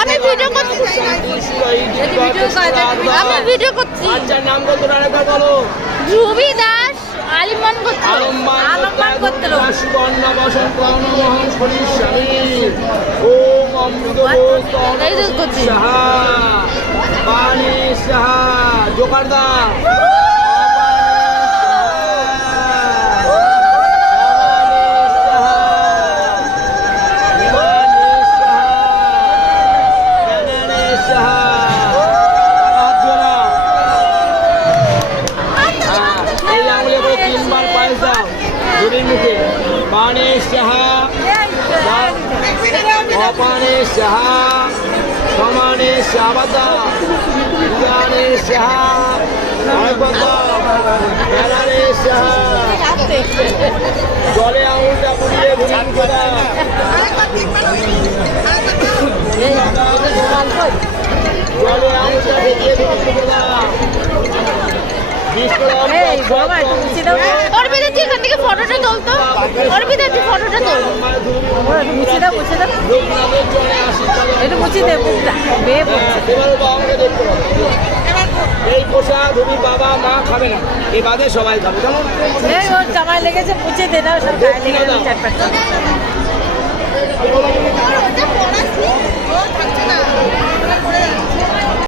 আমি ভিডিও করছি। আমি ভিডিও করছি। আচ্ছা, নাম বলতো আরেকবার বলো। ধ্রুবী দাস, আলিমান গোত্র। আলম্বান গোত্র। সুবর্ণা বসন্ত মহান শরীর স্বামী। ওম অমৃত সাহা বাণী সাহা জোকারদা মুখে বাণী সাহা অপানে সাহা সমানে সাবাদা বিধানে সাহা বেলারে সাহা জলে আঙুলটা পুড়িয়ে ভুলিয়ে করা জলে আঙুলটা ভেজিয়ে করা অর্পিতা তুই এখান থেকে ফটোটা তুলতো। অর্পিতা তুই ফটোটা তোল। একটু মুছি দে মুখটা বেয়ে পড়ছে। এই পোশাক তুমি বাবা মা খাবে না, এ বাদে সবাই খাবো। এই ওর জামায় লেগেছে মুছে দে দাও, সব গায়ে লেগে যাবে চারপাশটা।